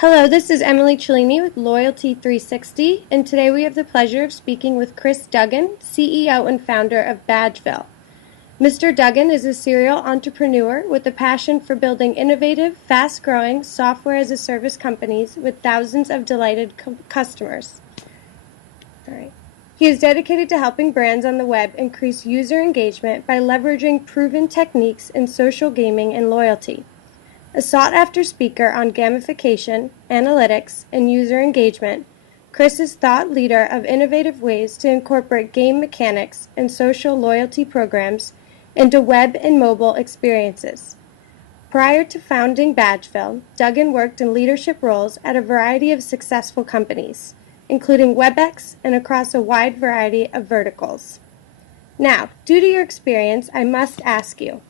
Hello, this is Emily Cellini with Loyalty 360, and today we have the pleasure of speaking with Kris Duggan, CEO and founder of Badgeville. Mr. Duggan is a serial entrepreneur with a passion for building innovative, fast-growing software-as-a-service companies with thousands of delighted customers. All right. He is dedicated to helping brands on the web increase user engagement by leveraging proven techniques in social gaming and loyalty. A sought-after speaker on gamification, analytics, and user engagement, Kris is thought leader of innovative ways to incorporate game mechanics and social loyalty programs into web and mobile experiences. Prior to founding Badgeville, Duggan worked in leadership roles at a variety of successful companies, including WebEx and across a wide variety of verticals. Now, due to your experience, I must ask you,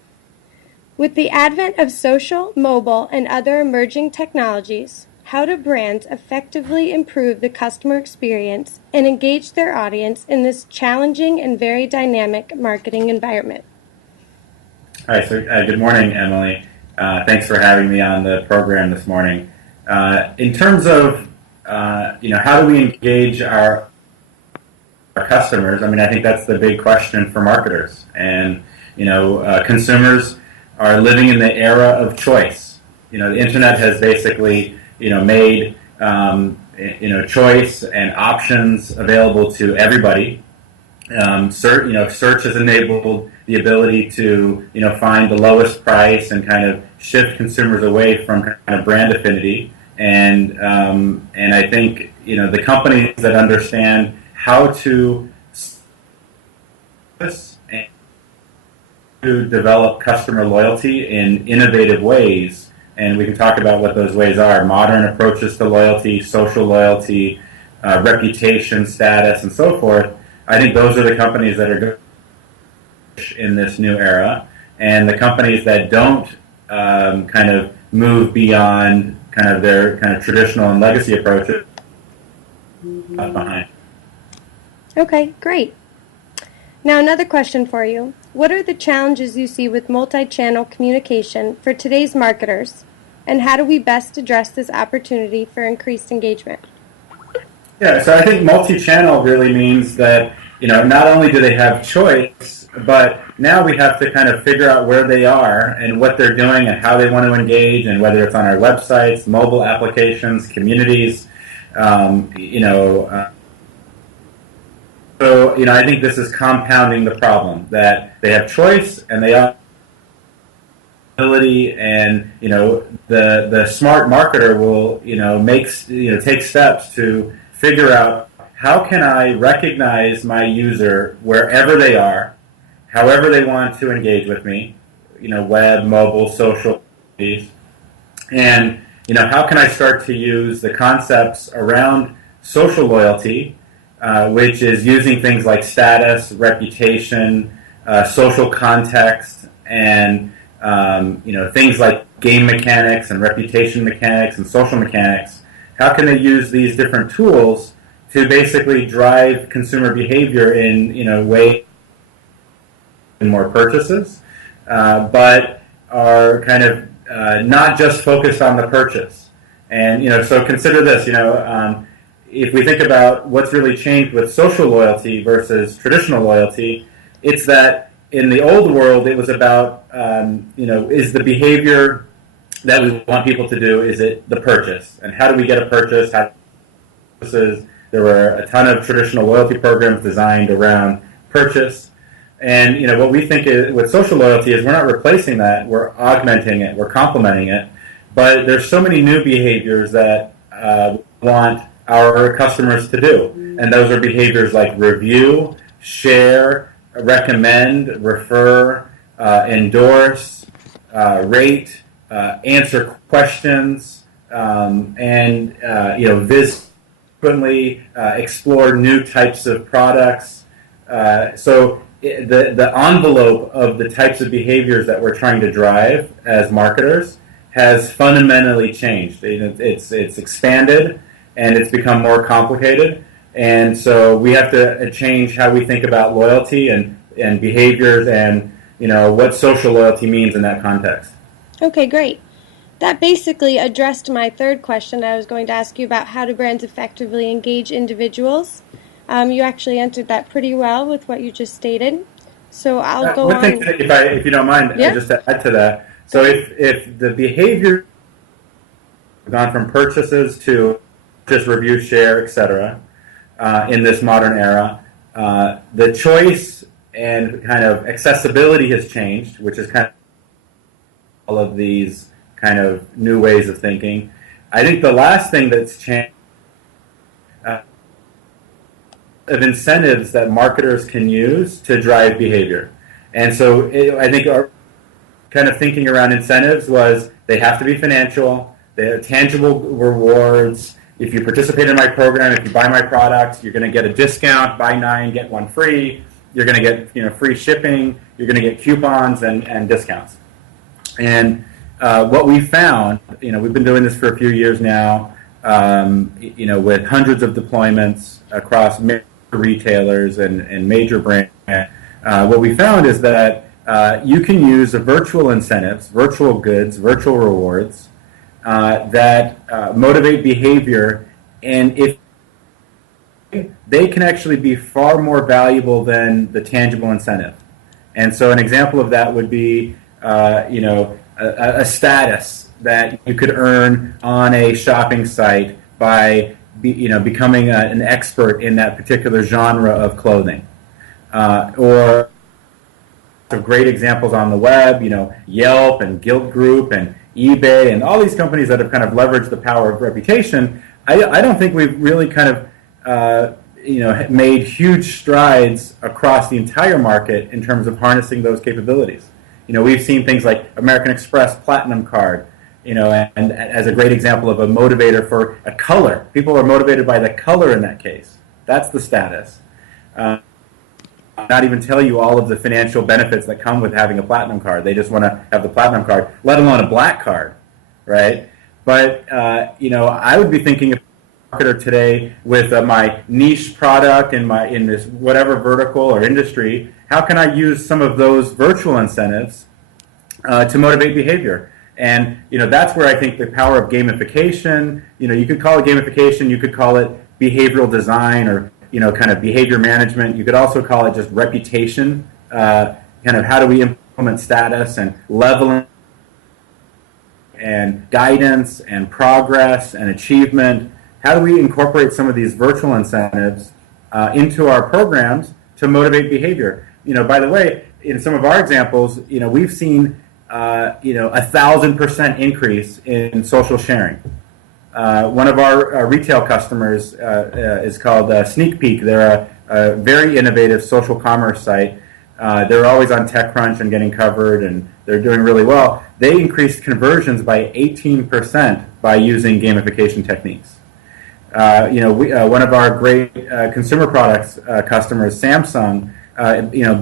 with the advent of social, mobile, and other emerging technologies, how do brands effectively improve the customer experience and engage their audience in this challenging and very dynamic marketing environment? Hi, so good morning, Emily. Thanks for having me on the program this morning. In terms of how do we engage our customers? I mean, I think that's the big question for marketers, and consumers are living in the era of choice. The internet has basically, made, choice and options available to everybody. Search has enabled the ability to, find the lowest price and kind of shift consumers away from kind of brand affinity. And I think, the companies that understand how to develop customer loyalty in innovative ways, and we can talk about what those ways are: modern approaches to loyalty, social loyalty, reputation, status, and so forth. I think those are the companies that are going in this new era, and the companies that don't kind of move beyond kind of their kind of traditional and legacy approaches left behind. Okay, great. Now another question for you. What are the challenges you see with multi-channel communication for today's marketers, and how do we best address this opportunity for increased engagement? Yeah, so I think multi-channel really means that, not only do they have choice, but now we have to kind of figure out where they are and what they're doing and how they want to engage, and whether it's on our websites, mobile applications, communities, So, I think this is compounding the problem, that they have choice and they have ability, and, the smart marketer will, take steps to figure out, how can I recognize my user wherever they are, however they want to engage with me, web, mobile, social, and, how can I start to use the concepts around social loyalty, which is using things like status, reputation, social context, and things like game mechanics and reputation mechanics and social mechanics. How can they use these different tools to basically drive consumer behavior in ways and more purchases, but are kind of not just focused on the purchase? And so consider this. If we think about what's really changed with social loyalty versus traditional loyalty, it's that in the old world, it was about, is the behavior that we want people to do, is it the purchase? And how do we get a purchase? There were a ton of traditional loyalty programs designed around purchase. And, what we think with social loyalty is we're not replacing that, we're augmenting it, we're complementing it. But there's so many new behaviors that want our customers to do. And those are behaviors like review, share, recommend, refer, endorse, rate, answer questions, and visit frequently, explore new types of products. So the envelope of the types of behaviors that we're trying to drive as marketers has fundamentally changed. It's expanded, and it's become more complicated. And so we have to change how we think about loyalty and behaviors, and what social loyalty means in that context. Okay, great. That basically addressed my third question. I was going to ask you about how do brands effectively engage individuals. You actually answered that pretty well with what you just stated. So I'll go One thing, on. if you don't mind, Yeah. just to add to that. So if the behavior gone from purchases to just review, share, etc. In this modern era, the choice and kind of accessibility has changed, which is kind of all of these kind of new ways of thinking. I think the last thing that's changed of incentives that marketers can use to drive behavior. And so I think our kind of thinking around incentives was they have to be financial, they have tangible rewards. If you participate in my program, if you buy my products, you're going to get a discount, buy 9, get 1 free. You're going to get free shipping, you're going to get coupons and discounts. And what we found, we've been doing this for a few years now, with hundreds of deployments across major retailers and major brands. What we found is that you can use virtual incentives, virtual goods, virtual rewards that motivate behavior, and if they can actually be far more valuable than the tangible incentive. And so an example of that would be, a status that you could earn on a shopping site by, becoming an expert in that particular genre of clothing, or some great examples on the web, Yelp and Guild Group and eBay and all these companies that have kind of leveraged the power of reputation. I don't think we've really kind of made huge strides across the entire market in terms of harnessing those capabilities. We've seen things like American Express Platinum Card, and as a great example of a motivator for a color. People are motivated by the color in that case. That's the status. Not even tell you all of the financial benefits that come with having a Platinum Card. They just want to have the Platinum Card, let alone a black card, right? But, I would be thinking of marketer today with my niche product in this whatever vertical or industry. How can I use some of those virtual incentives to motivate behavior? And that's where I think the power of gamification. You could call it gamification. You could call it behavioral design, or kind of behavior management. You could also call it just reputation. Kind of how do we implement status and leveling and guidance and progress and achievement. How do we incorporate some of these virtual incentives into our programs to motivate behavior? By the way, in some of our examples, we've seen 1,000% increase in social sharing. One of our retail customers is called Sneak Peek. They're a very innovative social commerce site. They're always on TechCrunch and getting covered, and they're doing really well. They increased conversions by 18% by using gamification techniques. One of our great consumer products customers, Samsung,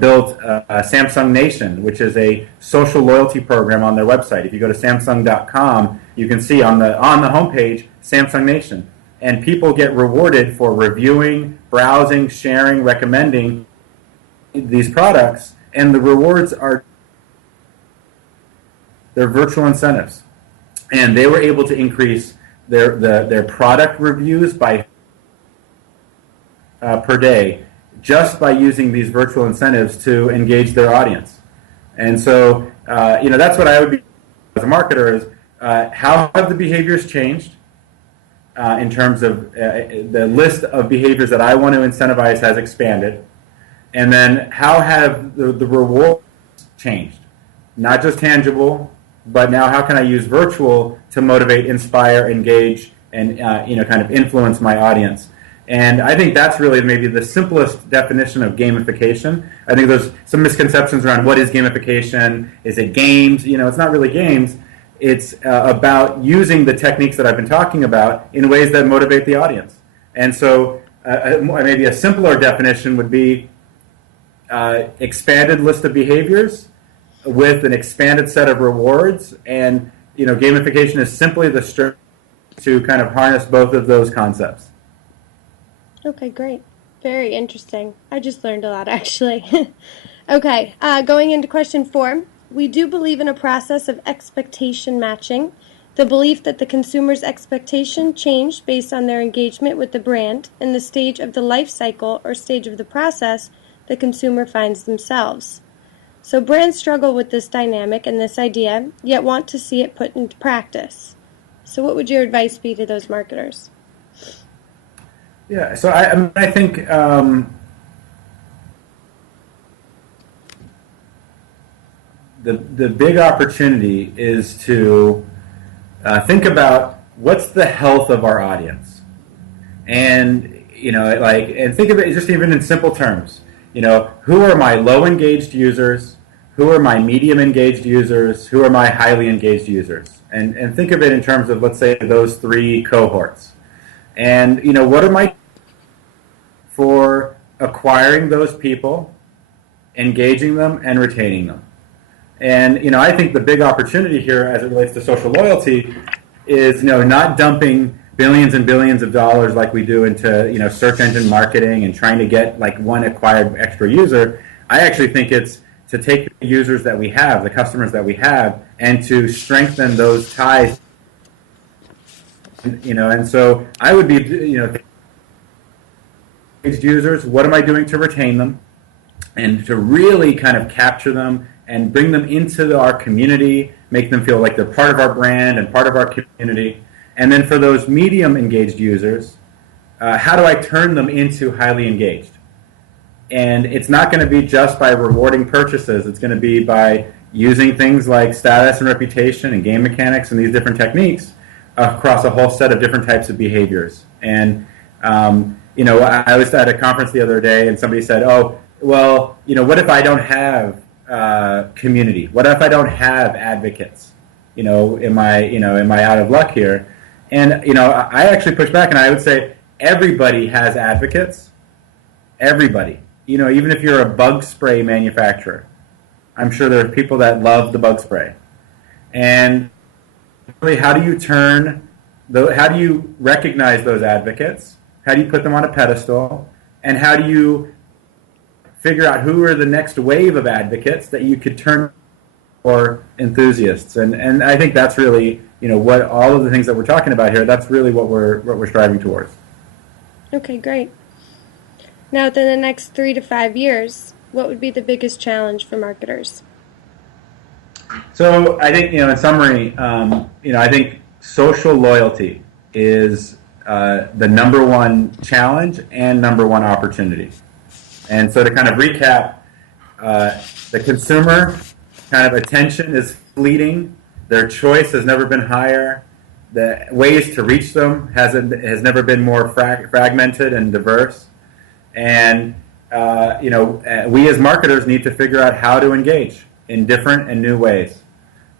built Samsung Nation, which is a social loyalty program on their website. If you go to Samsung.com, you can see on the homepage Samsung Nation, and people get rewarded for reviewing, browsing, sharing, recommending these products, and the rewards are their virtual incentives, and they were able to increase their product reviews by per day, just by using these virtual incentives to engage their audience. And so, that's what I would be as a marketer is, how have the behaviors changed in terms of the list of behaviors that I want to incentivize has expanded, and then how have the rewards changed? Not just tangible, but now how can I use virtual to motivate, inspire, engage, and kind of influence my audience? And I think that's really maybe the simplest definition of gamification. I think there's some misconceptions around what is gamification. Is it games? It's not really games. It's about using the techniques that I've been talking about in ways that motivate the audience. And so maybe a simpler definition would be expanded list of behaviors with an expanded set of rewards. And gamification is simply the strategy to kind of harness both of those concepts. Okay, great. Very interesting. I just learned a lot, actually. Okay, going into question 4. We do believe in a process of expectation matching The belief that the consumer's expectation changed based on their engagement with the brand and the stage of the life cycle or stage of the process the consumer finds themselves. So brands struggle with this dynamic and this idea, yet want to see it put into practice. So what would your advice be to those marketers? Yeah, so I think the big opportunity is to think about what's the health of our audience, and and think of it just even in simple terms. Who are my low engaged users? Who are my medium engaged users? Who are my highly engaged users? And think of it in terms of, let's say, those three cohorts. And what am I for acquiring those people, engaging them, and retaining them? And I think the big opportunity here, as it relates to social loyalty, is not dumping billions and billions of dollars like we do into search engine marketing and trying to get like one acquired extra user. I actually think it's to take the users that we have, the customers that we have, and to strengthen those ties. And so I would be users. What am I doing to retain them, and to really kind of capture them and bring them into our community, make them feel like they're part of our brand and part of our community. And then for those medium engaged users, how do I turn them into highly engaged? And it's not going to be just by rewarding purchases. It's going to be by using things like status and reputation and game mechanics and these different techniques across a whole set of different types of behaviors. And I was at a conference the other day, and somebody said, "Oh, well, what if I don't have community? What if I don't have advocates? Am I out of luck here?" And I actually push back, and I would say everybody has advocates. Everybody. Even if you're a bug spray manufacturer, I'm sure there are people that love the bug spray. And really, how do you recognize those advocates? How do you put them on a pedestal? And how do you figure out who are the next wave of advocates that you could turn for enthusiasts? And I think that's really, what all of the things that we're talking about here, that's really what we're striving towards. Okay, great. Now, within the next 3 to 5 years, what would be the biggest challenge for marketers? So I think, in summary, I think social loyalty is the number one challenge and number one opportunity. And so to kind of recap, the consumer kind of attention is fleeting. Their choice has never been higher. The ways to reach them has never been more fragmented and diverse. And we as marketers need to figure out how to engage in different and new ways.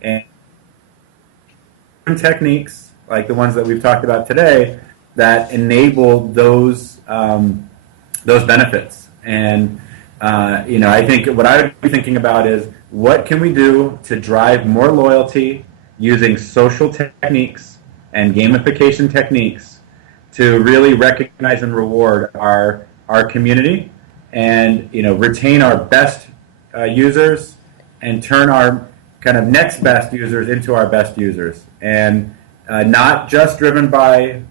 And techniques like the ones that we've talked about today that enable those benefits. And I think what I would be thinking about is, what can we do to drive more loyalty using social techniques and gamification techniques to really recognize and reward our community, and retain our best users and turn our kind of next best users into our best users, and not just driven by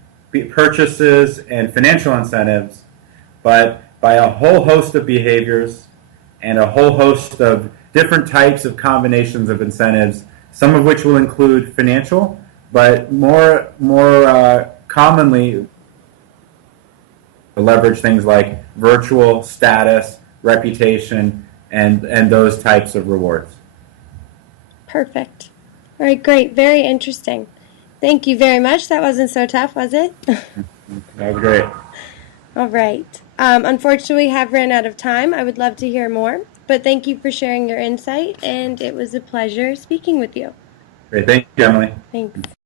purchases and financial incentives, but by a whole host of behaviors and a whole host of different types of combinations of incentives, some of which will include financial, but more commonly leverage things like virtual status, reputation, and those types of rewards. Perfect. All right, great. Very interesting. Thank you very much. That wasn't so tough, was it? That was great. All right. Unfortunately, we have run out of time. I would love to hear more, but thank you for sharing your insight, and it was a pleasure speaking with you. Great. Thank you, Emily. Thanks.